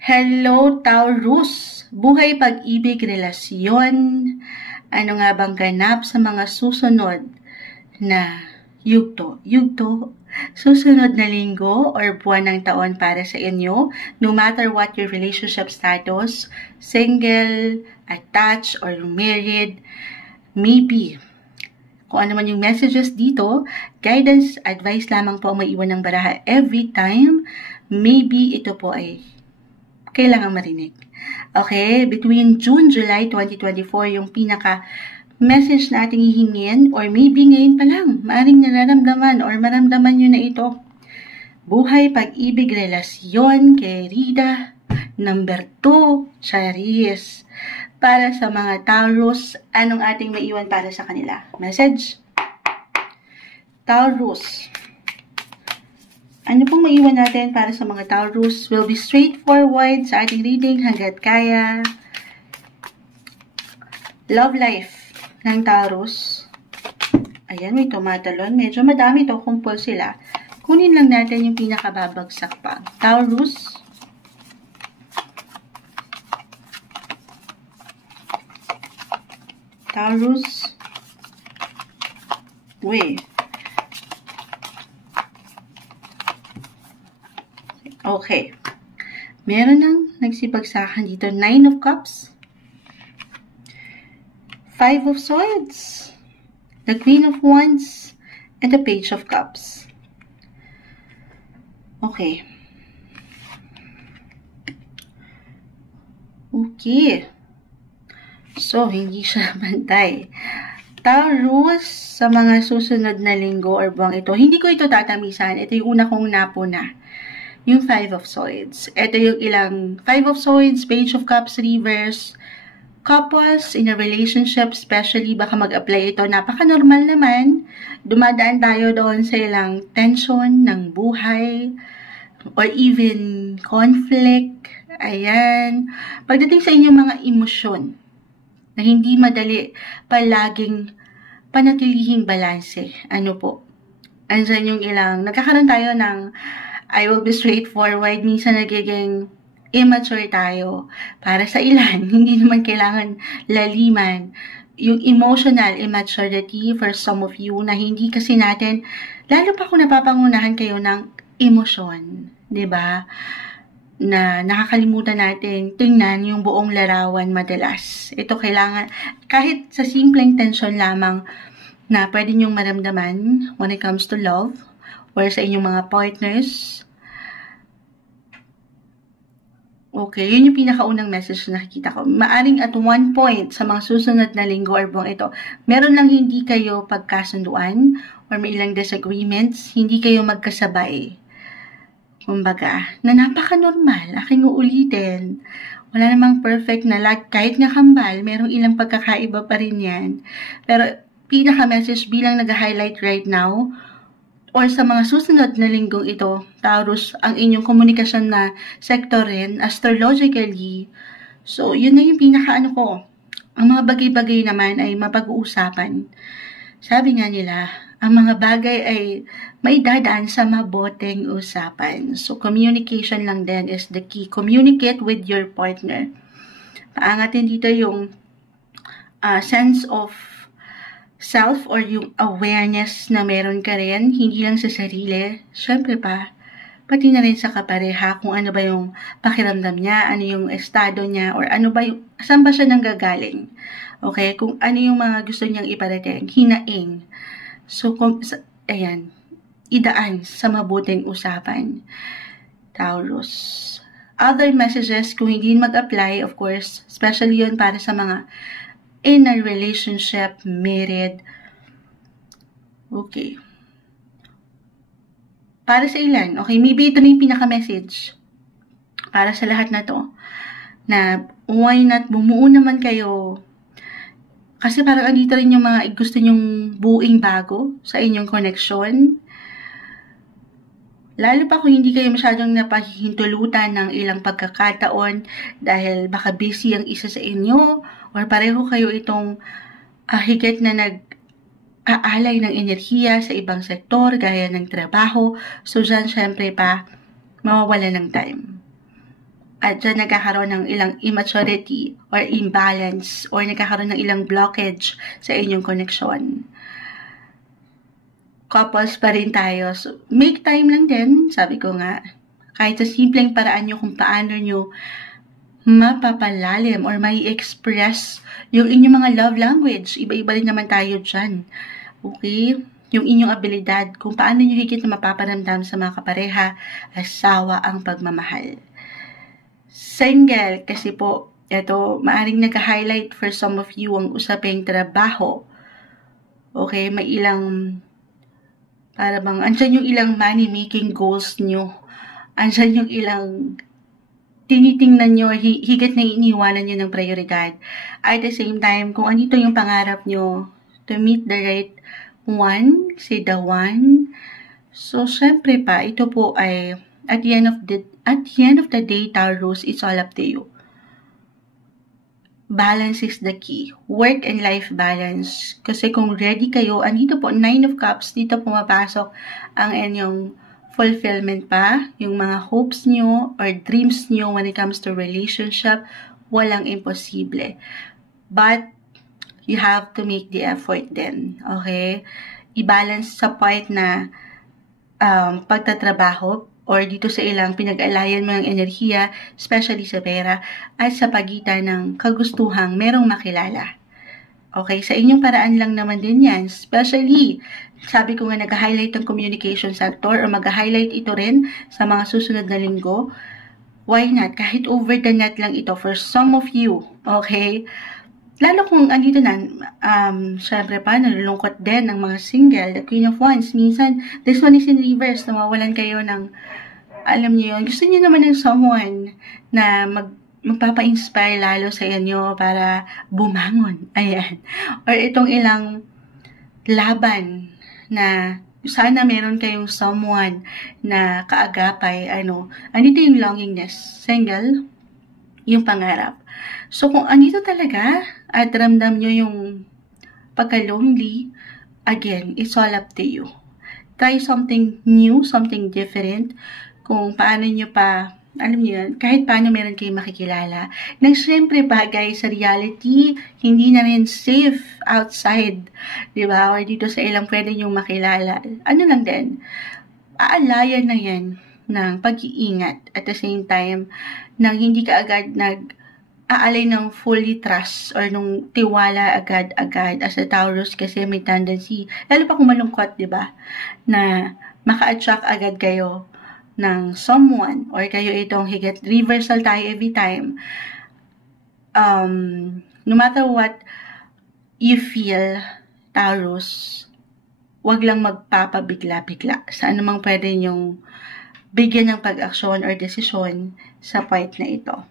Hello, Taurus! Buhay, pag-ibig, relasyon. Ano nga bang ganap sa mga susunod na yugto, susunod na linggo or buwan ng taon para sa inyo, no matter what your relationship status, single, attached, or married, maybe. Kung ano man yung messages dito, guidance, advice lamang po ang maiwan ng baraha every time. Maybe ito po ay kailangan marinig. Okay? Between June, July 2024, yung pinaka-message na ating hihingin, or maybe ngayon pa lang, maaring nararamdaman or maramdaman nyo na ito. Buhay, pag-ibig, relasyon, kay Rida. Number 2, Charis. Para sa mga Taurus, anong ating maiwan para sa kanila? Message? Taurus. Ano pong maiwan natin para sa mga Taurus? Will be straightforward sa ating reading hanggat kaya. Love life ng Taurus. Ayan, may tumatalon. Medyo madami to, kumpul sila. Kunin lang natin yung pinakababagsak pa. Taurus. Taurus. Okay. Meron nang nagsipagsakan dito. 9 of Cups. 5 of Swords. The Queen of Wands. And the Page of Cups. Okay. Okay. So, hindi siya bantay. Taurus, sa mga susunod na linggo or buwang ito, hindi ko ito tatamisan. Ito yung una kong napuna. Yung 5 of Swords. Ito yung ilang 5 of Swords, Page of Cups, Reverse. Couples in a relationship, especially baka mag-apply ito. Napaka-normal naman. Dumadaan tayo doon sa ilang tension ng buhay or even conflict. Ayan. Pagdating sa inyong mga emosyon na hindi madali palaging panatilihing balanse. Ano po? Andiyan yung ilang, nagkakaroon tayo ng I will be straightforward, minsan nagiging immature tayo. Para sa ilan, hindi naman kailangan laliman. Yung emotional immaturity for some of you na hindi kasi natin, lalo pa kung napapangunahan kayo ng emosyon, 'di ba? Na nakakalimutan natin tingnan yung buong larawan madalas. Ito kailangan, kahit sa simpleng tension lamang na pwede nyong maramdaman when it comes to love, or sa inyong mga partners. Okay, yun yung pinakaunang message na nakikita ko. Maaring at one point sa mga susunod na linggo or buwang ito, meron lang hindi kayo pagkasunduan or may ilang disagreements, hindi kayo magkasabay. Kumbaga, na napaka-normal, aking uulitin. Wala namang perfect na kahit nga kambal, merong ilang pagkakaiba pa rin yan. Pero pinaka-message bilang nag-highlight right now, or sa mga susunod na linggong ito, Taurus, ang inyong komunikasyon na sektor rin, astrologically. So, yun na yung pinaka-ano ko. Ang mga bagay-bagay naman ay mapag-uusapan. Sabi nga nila, ang mga bagay ay may dadaan sa maboteng usapan. So, communication lang din is the key. Communicate with your partner. Paangatin dito yung sense of self or yung awareness na meron ka rin, hindi lang sa sarili, syempre pati na rin sa kapareha, kung ano ba yung pakiramdam niya, ano yung estado niya, or ano ba yung, saan ba siya nanggagaling. Okay? Kung ano yung mga gusto niyang iparating, hinaing. So, ayan, idaan sa mabuting usapan. Taurus. Other messages, kung hindi mag-apply, of course, especially yun para sa mga in a relationship, married. Okay. Para sa ilan, okay, maybe ito na yung pinaka-message. Para sa lahat na to. Na why not bumuo naman kayo. Kasi parang andito rin yung mga gusto nyong buuing bago sa inyong connection. Lalo pa kung hindi kayo masyadong napahihintulutan ng ilang pagkakataon dahil baka busy ang isa sa inyo or pareho kayo itong higit na nag-aalay ng enerhiya sa ibang sektor gaya ng trabaho. So, dyan syempre pa mawawala ng time. at dyan nagkakaroon ng ilang immaturity or imbalance or nagkakaroon ng ilang blockage sa inyong connection. Couples pa rin tayo. So, make time lang din, sabi ko nga. Kahit sa simpleng paraan nyo kung paano nyo mapapalalim or may express yung inyong mga love language. Iba-iba rin naman tayo dyan. Okay? Yung inyong abilidad, kung paano nyo higit na mapaparamdam sa mga kapareha, asawa ang pagmamahal. Single, kasi po, ito, maaring nag-highlight for some of you ang usaping trabaho. Okay? May ilang para bang, andyan yung ilang money-making goals nyo. Andyan yung ilang tinitingnan nyo, higit na iniiwanan nyo ng prioridad. At the same time, kung anito yung pangarap nyo to meet the right one, si the one. So, syempre pa, ito po ay, at the end of the day, Taurus, it's all up to you. Balance is the key. Work and life balance. Kasi kung ready kayo, andito po, 9 of Cups, dito pumapasok ang inyong fulfillment pa, yung mga hopes nyo or dreams nyo when it comes to relationship, walang imposible. But, you have to make the effort din. Okay? I-balance sa part na pagtatrabaho, or dito sa ilang pinag-alayan mo ng enerhiya, especially sa pera, at sa pagitan ng kagustuhang merong makilala. Okay, sa inyong paraan lang naman din yan. Especially, sabi ko nga nag-highlight ng communication sector or mag-highlight ito rin sa mga susunod na linggo. Why not? Kahit over the net lang ito for some of you. Okay? Lalo kung andito na, syempre pa, nalulungkot din ng mga single, the Queen of Wands. Minsan, this one is in reverse, nawawalan kayo ng, alam niyo yun, gusto niyo naman ng someone na magpapa-inspire lalo sa inyo para bumangon. Ayan. Or itong ilang laban na sana meron kayong someone na kaagapay, andito yung longingness, single, yung pangarap. So, kung andito talaga at ramdam nyo yung pagka-lonely, again, it's all up to you. Try something new, something different. Kung paano nyo pa, alam nyo yun, kahit paano meron kayong makikilala. Nang syempre pa, guys, sa reality, hindi na rin safe outside. Diba? Or dito sa ilang pwede nyo makilala. Ano lang din, aalayan na yan ng pag-iingat. At the same time, nang hindi ka agad aalay ng fully trust or nung tiwala agad-agad as a Taurus kasi may tendency, lalo pa kung malungkot, di ba, na maka-attract agad kayo ng someone or kayo itong higit reversal tayo every time. No matter what you feel, Taurus, wag lang magpapabigla-bigla sa anumang pwede nyong bigyan ng pag-aksyon or desisyon sa part na ito.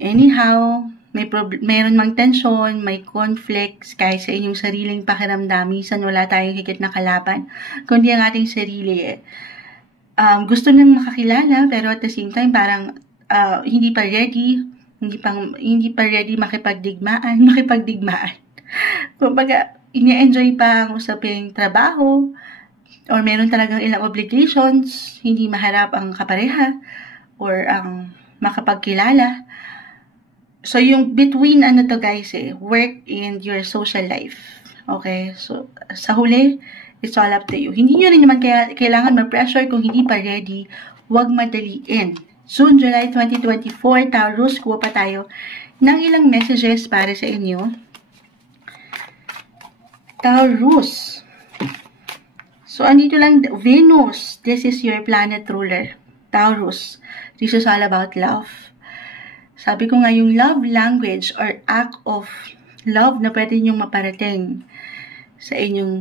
Anyhow, mayroon mang tension, may conflicts, kahit sa inyong sariling pakiramdam, minsan wala tayong higit na kalaban, kundi ang ating sarili. Gusto nang makakilala, pero at the same time, parang hindi pa ready makipagdigmaan. Kumbaga, ini-enjoy pa ang usaping trabaho, or meron talagang ilang obligations, hindi maharap ang kapareha, or ang makapagkilala. So, yung between guys, work and your social life. Okay? So, sa huli, it's all up to you. Hindi nyo rin naman kailangan ma-pressure kung hindi pa ready. Huwag madaliin. Soon, July 2024, Taurus, kuha pa tayo ng ilang messages para sa inyo. Taurus. So, andito lang, Venus. This is your planet ruler. Taurus. This is all about love. Sabi ko nga, yung love language or act of love na pwede nyong maparating sa inyong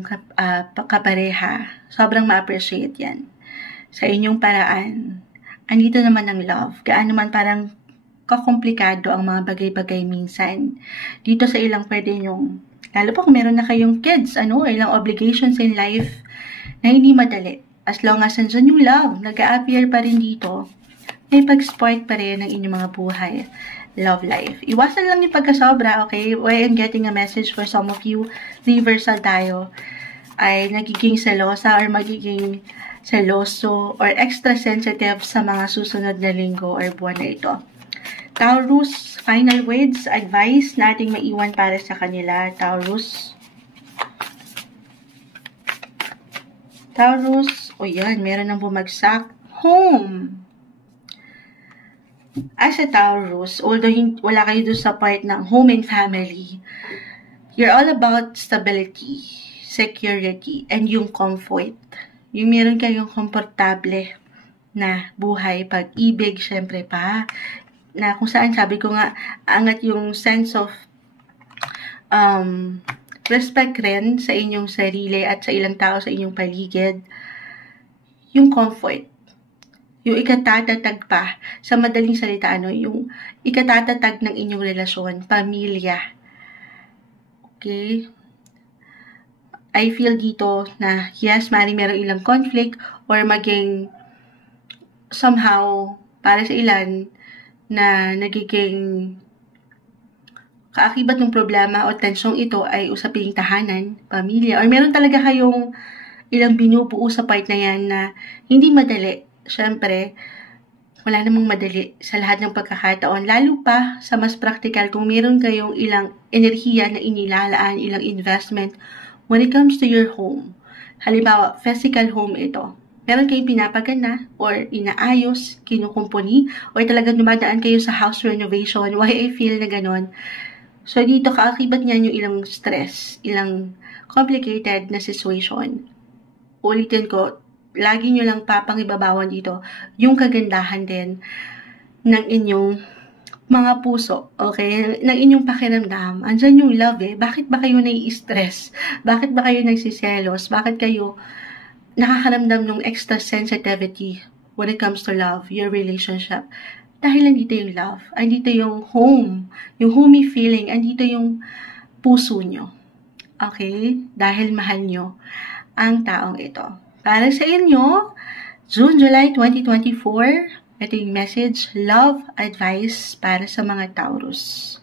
kapareha, sobrang ma-appreciate yan. Sa inyong paraan, andito naman ang love. Gaano man parang kakomplikado ang mga bagay-bagay minsan. Dito sa ilang pwede nyong, lalo pa kung meron na kayong kids, ilang obligations in life na hindi madali. As long as nandyan yung love, nag-a-appear pa rin dito, may pag-sport pa rin ng inyong mga buhay. Love life. Iwasan lang yung pagkasobra, okay? Why I'm getting a message for some of you, reversal tayo. ay nagiging selosa or magiging seloso or extra sensitive sa mga susunod na linggo or buwan na ito. Taurus, final words, advice na ating maiwan para sa kanila. Taurus. Taurus, o yan, meron ng bumagsak. Home. As a Taurus, although wala kayo doon sa part ng home and family, you're all about stability, security, and yung comfort. Yung meron kayong komportable na buhay, pag-ibig, syempre pa, na kung saan sabi ko nga, angat yung sense of respect rin sa inyong sarili at sa ilang tao sa inyong paligid. Yung comfort. Yung ikatatatag pa, sa madaling salita, yung ikatatatag ng inyong relasyon, pamilya. Okay? I feel dito na, yes, merong ilang conflict or maging somehow, para sa ilan, na nagiging kaakibat ng problema o tensyong ito ay usaping tahanan, pamilya, or meron talaga kayong ilang binubuo sa part na yan na hindi madali. Siyempre, wala namang madali sa lahat ng pagkakataon. Lalo pa sa mas practical kung meron kayong ilang enerhiya na inilalaan, ilang investment when it comes to your home. Halimbawa, physical home ito. Meron kayong pinapagana or inaayos, kinukumpuni, or talagang dumadaan kayo sa house renovation. Why I feel na ganon? So, dito kaakibat niyan yung ilang stress, ilang complicated na situation. Ulitin ko, lagi nyo lang papangibabawan dito yung kagandahan din ng inyong mga puso, okay? Ng inyong pakiramdam. Andyan yung love eh. Bakit ba kayo nai-stress? Bakit ba kayo nagsiselos? Bakit kayo nakakaramdam ng extra sensitivity when it comes to love, your relationship? Dahil andito yung love, andito yung home, yung homey feeling, andito yung puso nyo. Okay? Dahil mahal nyo ang taong ito. Para sa inyo, June, July 2024, ito yung message, love advice para sa mga Taurus.